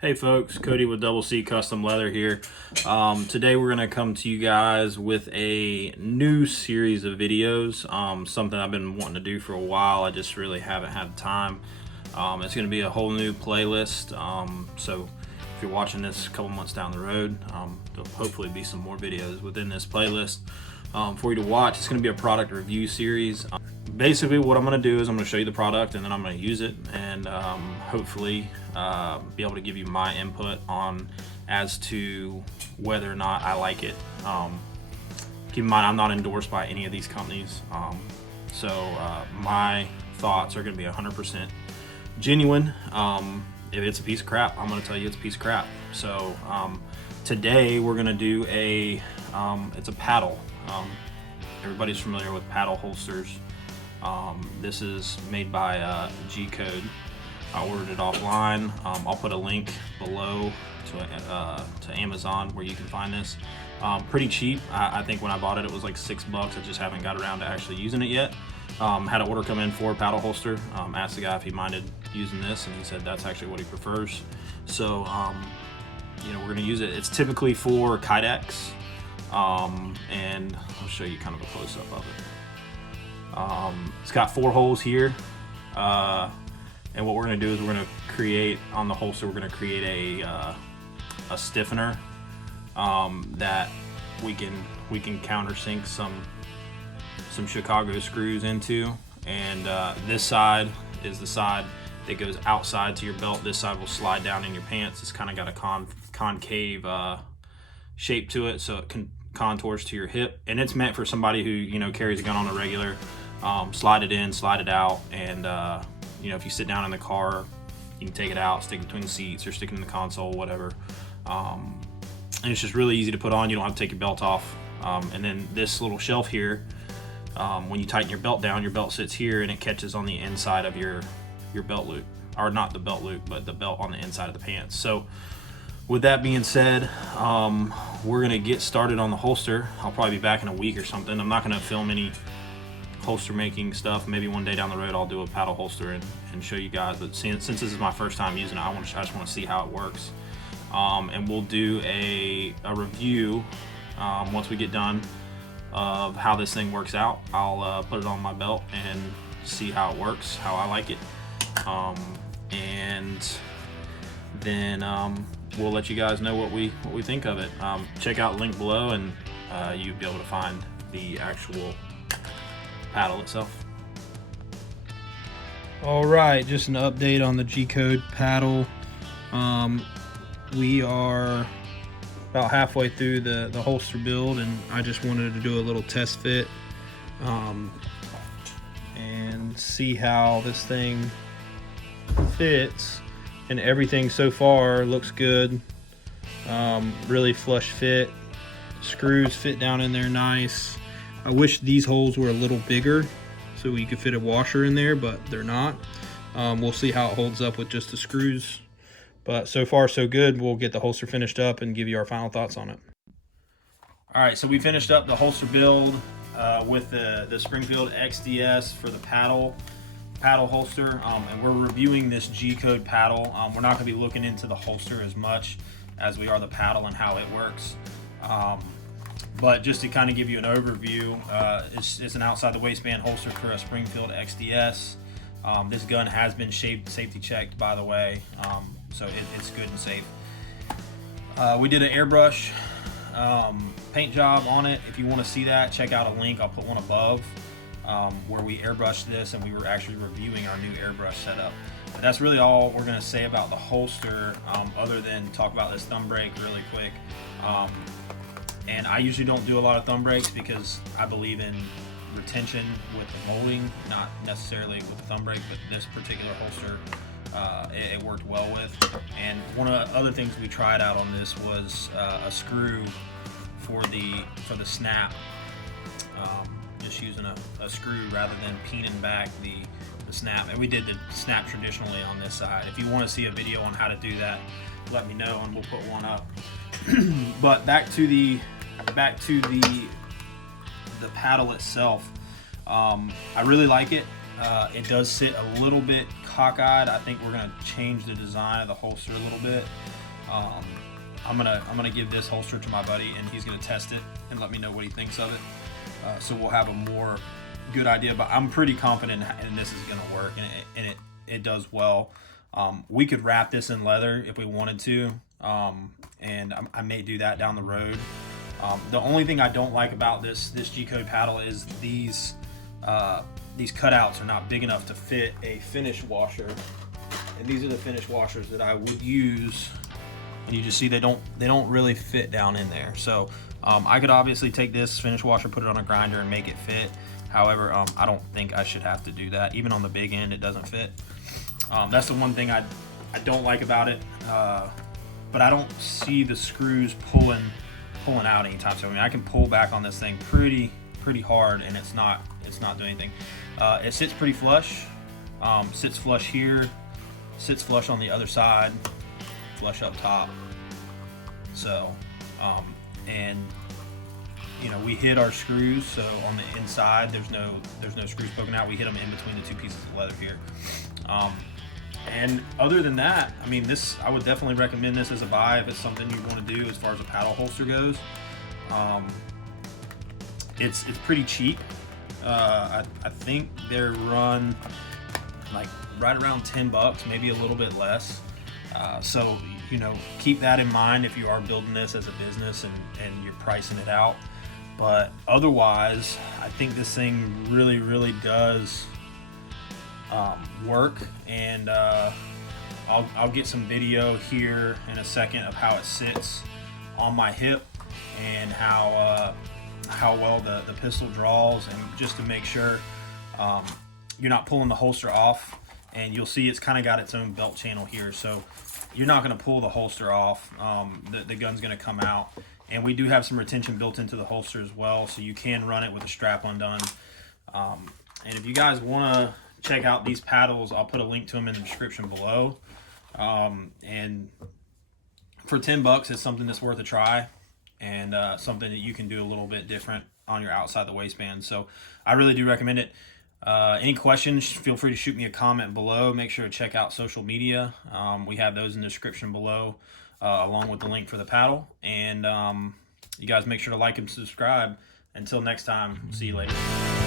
Hey folks, Cody with Double C Custom Leather here. Today we're going to come to you guys with a new series of videos, something I've been wanting to do for a while. I just really haven't had time. It's going to be a whole new playlist, so if you're watching this a couple months down the road, there'll hopefully be some more videos within this playlist for you to watch. It's going to be a product review series. Basically what I'm going to do is I'm going to show you the product and then I'm going to use it and hopefully be able to give you my input on as to whether or not I like it. Keep in mind I'm not endorsed by any of these companies, so my thoughts are going to be 100% genuine. If it's a piece of crap, I'm going to tell you it's a piece of crap. So today we're going to do it's a paddle. Everybody's familiar with paddle holsters. This is made by G-Code. I ordered it offline. I'll put a link below to Amazon where you can find this. Pretty cheap. I think when I bought it, it was like $6. I just haven't got around to actually using it yet. Had an order come in for a paddle holster. Asked the guy if he minded using this, and he said that's actually what he prefers. So, we're gonna use it. It's typically for kydex, and I'll show you kind of a close-up of it. It's got 4 holes here, and what we're going to do is we're going to create on the holster, we're going to create a stiffener that we can countersink some Chicago screws into, and this side is the side that goes outside to your belt. This side will slide down in your pants. It's kind of got a concave shape to it, so it contours to your hip, and it's meant for somebody who carries a gun on a regular. Slide it in, slide it out, and if you sit down in the car, you can take it out, stick it between the seats, or stick it in the console, whatever. And it's just really easy to put on. You don't have to take your belt off. And then this little shelf here, when you tighten your belt down, your belt sits here and it catches on the inside of your belt loop, or not the belt loop, but the belt on the inside of the pants. So with that being said, we're gonna get started on the holster. I'll probably be back in a week or something. I'm not gonna film any holster making stuff. Maybe one day down the road I'll do a paddle holster and show you guys, but since this is my first time using it, I just want to see how it works. And we'll do a review once we get done of how this thing works out. I'll put it on my belt and see how it works, how I like it, and then we'll let you guys know what we think of it. Check out the link below and you'll be able to find the actual paddle itself. All right, just an update on the G-Code paddle. We are about halfway through the holster build, and I just wanted to do a little test fit and see how this thing fits, and everything so far looks good. Really flush fit. Screws fit down in there nice. I wish these holes were a little bigger so we could fit a washer in there, but they're not. We'll see how it holds up with just the screws. But so far so good. We'll get the holster finished up and give you our final thoughts on it. All right, so we finished up the holster build with the Springfield XDS for the paddle holster, and we're reviewing this G-Code paddle. We're not going to be looking into the holster as much as we are the paddle and how it works. But just to kind of give you an overview, it's an outside the waistband holster for a Springfield XDS. This gun has been safety checked, by the way, so it's good and safe. We did an airbrush paint job on it. If you want to see that, check out a link. I'll put one above where we airbrushed this, and we were actually reviewing our new airbrush setup. But that's really all we're going to say about the holster, other than talk about this thumb brake really quick. And I usually don't do a lot of thumb brakes because I believe in retention with the molding, not necessarily with the thumb brake, but this particular holster it worked well with. And one of the other things we tried out on this was a screw for the snap, just using a screw rather than peening back the snap. And we did the snap traditionally on this side. If you want to see a video on how to do that, let me know and we'll put one up. But back to the paddle itself. I really like it. It does sit a little bit cockeyed. I think we're gonna change the design of the holster a little bit. I'm gonna give this holster to my buddy, and he's gonna test it and let me know what he thinks of it. So we'll have a more good idea. But I'm pretty confident in this is gonna work, and it does well. We could wrap this in leather if we wanted to, and I may do that down the road. The only thing I don't like about this G-Code paddle is these cutouts are not big enough to fit a finish washer, and these are the finish washers that I would use. And you just see they don't really fit down in there. So I could obviously take this finish washer, put it on a grinder, and make it fit. However, I don't think I should have to do that. Even on the big end, it doesn't fit. That's the one thing I don't like about it. But I don't see the screws pulling out anytime soon. I mean, I can pull back on this thing pretty hard, and it's not doing anything. It sits pretty flush. Sits flush here. Sits flush on the other side. Flush up top. So, and you know, we hit our screws. So on the inside, there's no screws poking out. We hit them in between the two pieces of leather here. And other than that, I mean, I would definitely recommend this as a buy if it's something you want to do as far as a paddle holster goes. It's pretty cheap. I think they're run like right around $10, maybe a little bit less. So, you know, keep that in mind if you are building this as a business and you're pricing it out. But otherwise, I think this thing really does work, and I'll get some video here in a second of how it sits on my hip and how well the pistol draws, and just to make sure you're not pulling the holster off. And you'll see it's kind of got its own belt channel here, so you're not going to pull the holster off. The gun's going to come out, and we do have some retention built into the holster as well, so you can run it with the strap undone. And if you guys want to check out these paddles, I'll put a link to them in the description below. And for $10, it's something that's worth a try, and something that you can do a little bit different on your outside the waistband. So I really do recommend it. Any questions, feel free to shoot me a comment below. Make sure to check out social media. We have those in the description below, along with the link for the paddle. And you guys make sure to like and subscribe. Until next time, see you later.